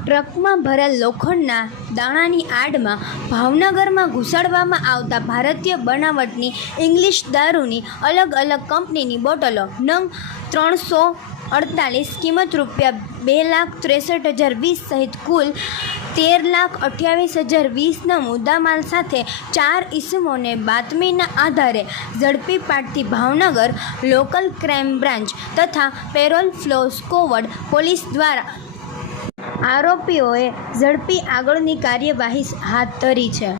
ટ્રકમાં ભરેલ લોખંડના દાણાની આડમાં ભાવનગરમાં ઘૂસાડવામાં આવતા ભારતીય બનાવટની ઇંગ્લિશ દારૂની અલગ અલગ કંપનીની બોટલો નંગ 348 કિંમત ₹2,63,020 સહિત કુલ 13,28,020ના મુદ્દામાલ સાથે 4 ઇસમોને બાતમીના આધારે ઝડપી પાડતી ભાવનગર લોકલ ક્રાઇમ બ્રાન્ચ તથા પેરોલ ફ્લો સ્ક્વોડ પોલીસ દ્વારા આરોપીઓએ ઝડપી આગળની કાર્યવાહી હાથ ધરી છે।